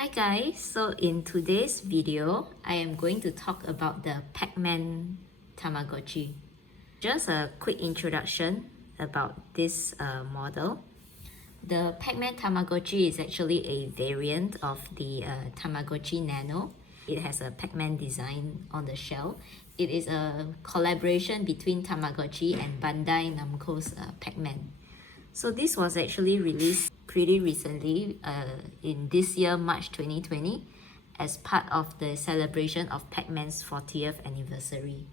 Hi guys, so in today's video, I am going to talk about the Pac-Man Tamagotchi. Just a quick introduction about this model. The Pac-Man Tamagotchi is actually a variant of the Tamagotchi Nano. It has a Pac-Man design on the shell. It is a collaboration between Tamagotchi and Bandai Namco's Pac-Man. So this was actually released pretty recently in this year, March 2020, as part of the celebration of Pac-Man's 40th anniversary.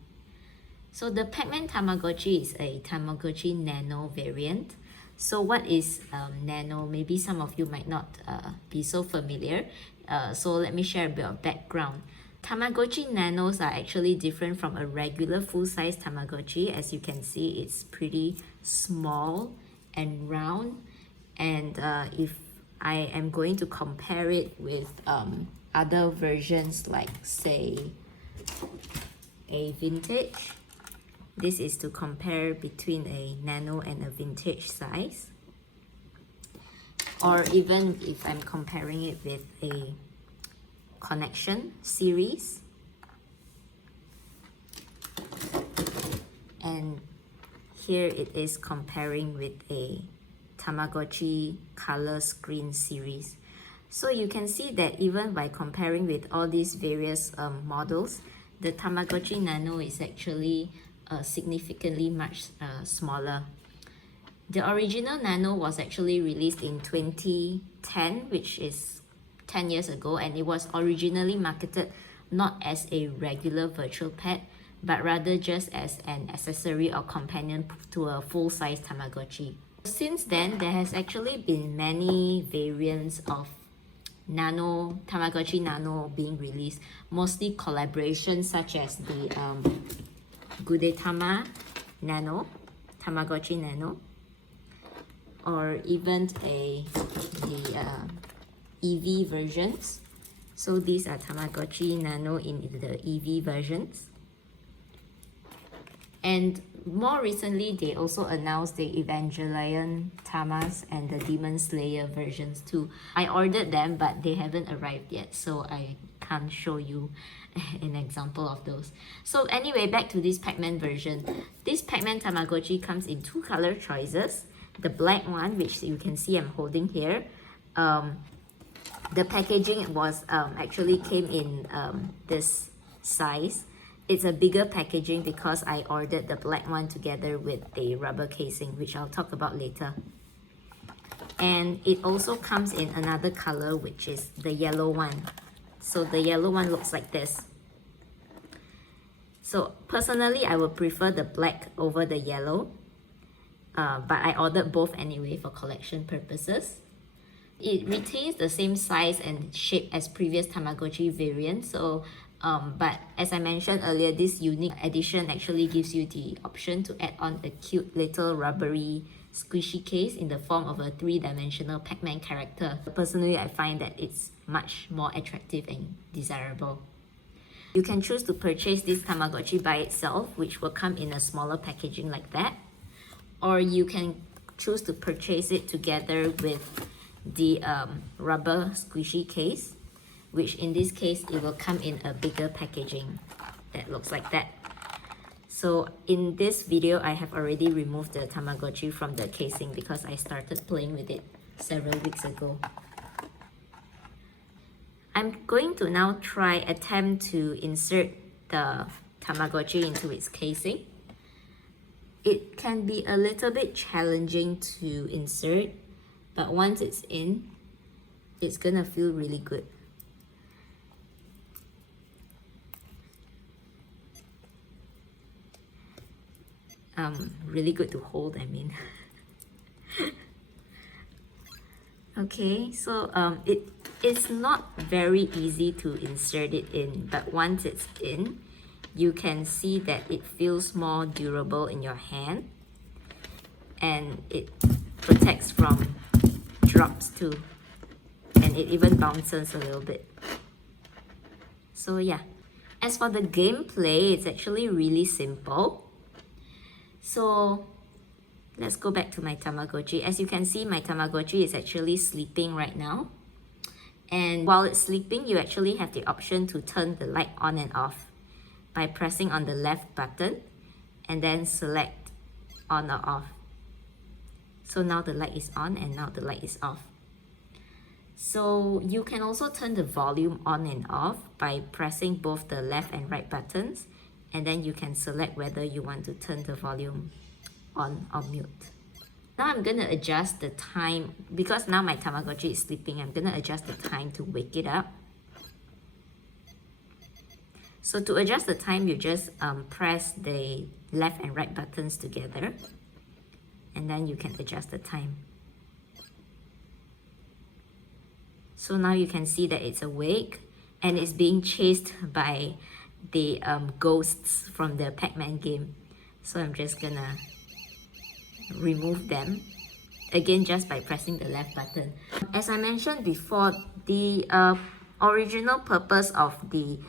So the Pac-Man Tamagotchi is a Tamagotchi Nano variant. So what is Nano? Maybe some of you might not be so familiar. So let me share a bit of background. Tamagotchi Nanos are actually different from a regular full-size Tamagotchi. As you can see, it's pretty small and round, and if I am going to compare it with other versions, like say a vintage, this is to compare between a nano and a vintage size, or even if I'm comparing it with a connection series, and here it is comparing with a Tamagotchi color screen series. So you can see that even by comparing with all these various models, the Tamagotchi Nano is actually significantly much smaller. The original Nano was actually released in 2010, which is 10 years ago, and it was originally marketed not as a regular virtual pet, but rather just as an accessory or companion to a full-size Tamagotchi. Since then, there has actually been many variants of Tamagotchi Nano being released, mostly collaborations such as the Gudetama Nano, Tamagotchi Nano, or even the EV versions. So these are Tamagotchi Nano in the EV versions. And more recently, they also announced the Evangelion Tamas and the Demon Slayer versions too. I ordered them, but they haven't arrived yet, so I can't show you an example of those. So anyway, back to this Pac-Man version. This Pac-Man Tamagotchi comes in two color choices. The black one, which you can see I'm holding here, the packaging was actually came in this size. It's a bigger packaging because I ordered the black one together with the rubber casing, which I'll talk about later. And it also comes in another color, which is the yellow one. So the yellow one looks like this. So personally, I would prefer the black over the yellow, but I ordered both anyway for collection purposes. It retains the same size and shape as previous Tamagotchi variants, but as I mentioned earlier, this unique edition actually gives you the option to add on a cute little rubbery squishy case in the form of a three-dimensional Pac-Man character. Personally, I find that it's much more attractive and desirable. You can choose to purchase this Tamagotchi by itself, which will come in a smaller packaging like that, or you can choose to purchase it together with the rubber squishy case, which in this case, it will come in a bigger packaging that looks like that. So in this video, I have already removed the Tamagotchi from the casing because I started playing with it several weeks ago. I'm going to now attempt to insert the Tamagotchi into its casing. It can be a little bit challenging to insert, but once it's in, it's gonna feel really good. Really good to hold, I mean. Okay, so it's not very easy to insert it in, but once it's in, you can see that it feels more durable in your hand, and it protects from drops too, and it even bounces a little bit. So yeah, as for the gameplay, it's actually really simple. So let's go back to my Tamagotchi. As you can see, my Tamagotchi is actually sleeping right now. And while it's sleeping, you actually have the option to turn the light on and off by pressing on the left button and then select on or off. So now the light is on and now the light is off. So you can also turn the volume on and off by pressing both the left and right buttons, and then you can select whether you want to turn the volume on or mute. Now I'm gonna adjust the time, because now my Tamagotchi is sleeping, I'm gonna adjust the time to wake it up. So to adjust the time, you just press the left and right buttons together, and then you can adjust the time. So now you can see that it's awake and it's being chased by the ghosts from the Pac-Man game. So I'm just gonna remove them, again just by pressing the left button. As I mentioned before, the original purpose of the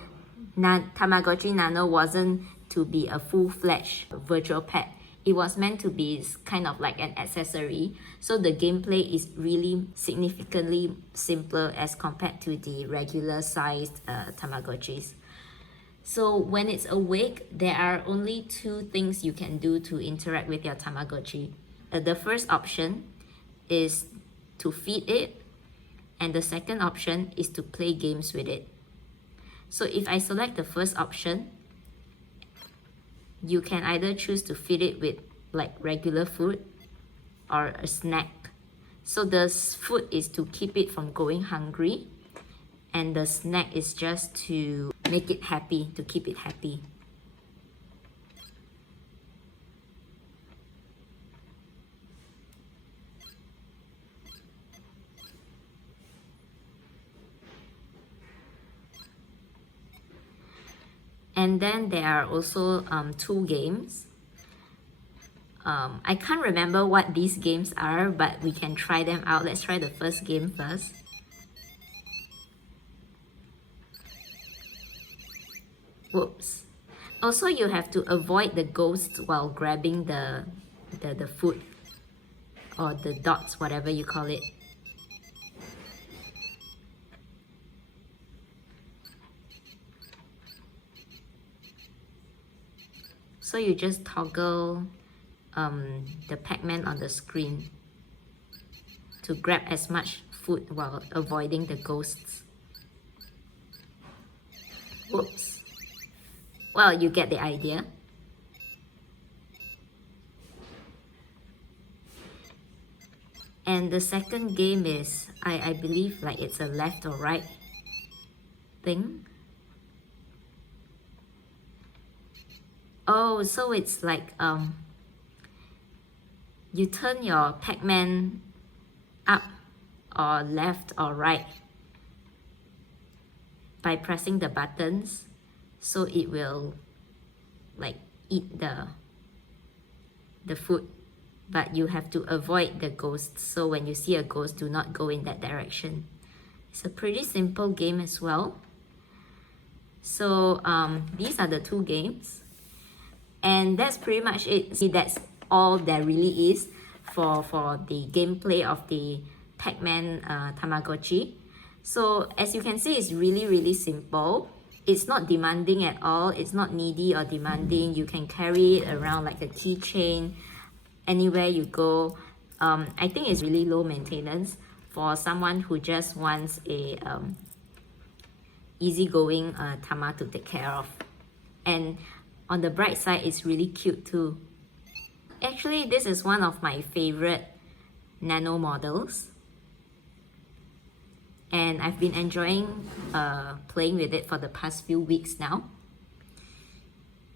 Tamagotchi Nano wasn't to be a full-fledged virtual pet. It was meant to be kind of like an accessory, so the gameplay is really significantly simpler as compared to the regular sized Tamagotchis. So when it's awake, there are only two things you can do to interact with your Tamagotchi. The first option is to feed it, and the second option is to play games with it. So if I select the first option, you can either choose to feed it with like regular food or a snack. So the food is to keep it from going hungry, and the snack is just to make it happy, to keep it happy. And then there are also two games. I can't remember what these games are, but we can try them out. Let's try the first game first. Whoops. Also, you have to avoid the ghosts while grabbing the food, or the dots, whatever you call it. So you just toggle the Pac-Man on the screen to grab as much food while avoiding the ghosts. Whoops. Well, you get the idea. And the second game is, I believe like it's a left or right thing. Oh, so it's like you turn your Pac-Man up or left or right by pressing the buttons, so it will like eat the food, but you have to avoid the ghosts. So when you see a ghost, do not go in that direction. It's a pretty simple game as well. So these are the two games, and that's pretty much it. See, that's all there really is for the gameplay of the Pac-Man Tamagotchi. So as you can see, it's really simple. It's not demanding at all. It's not needy or demanding. You can carry it around like a keychain anywhere you go. I think it's really low maintenance for someone who just wants a easygoing Tama to take care of. And on the bright side, it's really cute too. Actually, this is one of my favorite Nano models, and I've been enjoying playing with it for the past few weeks now.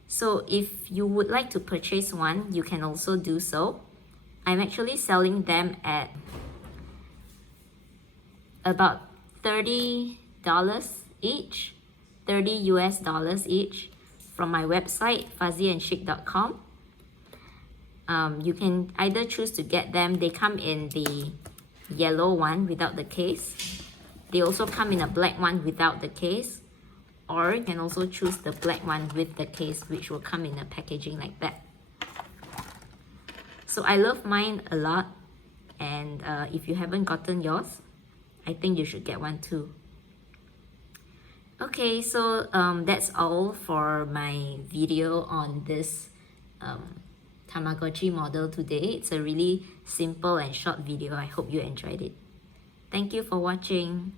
So if you would like to purchase one, you can also do so. I'm actually selling them at about $30 each, $30 US each, from my website fuzzyandchic.com. You can either choose to get them. They come in the yellow one without the case. They also come in a black one without the case, or you can also choose the black one with the case, which will come in a packaging like that. So I love mine a lot, and if you haven't gotten yours, I think you should get one too. Okay, so that's all for my video on this Tamagotchi model today. It's a really simple and short video. I hope you enjoyed it. Thank you for watching.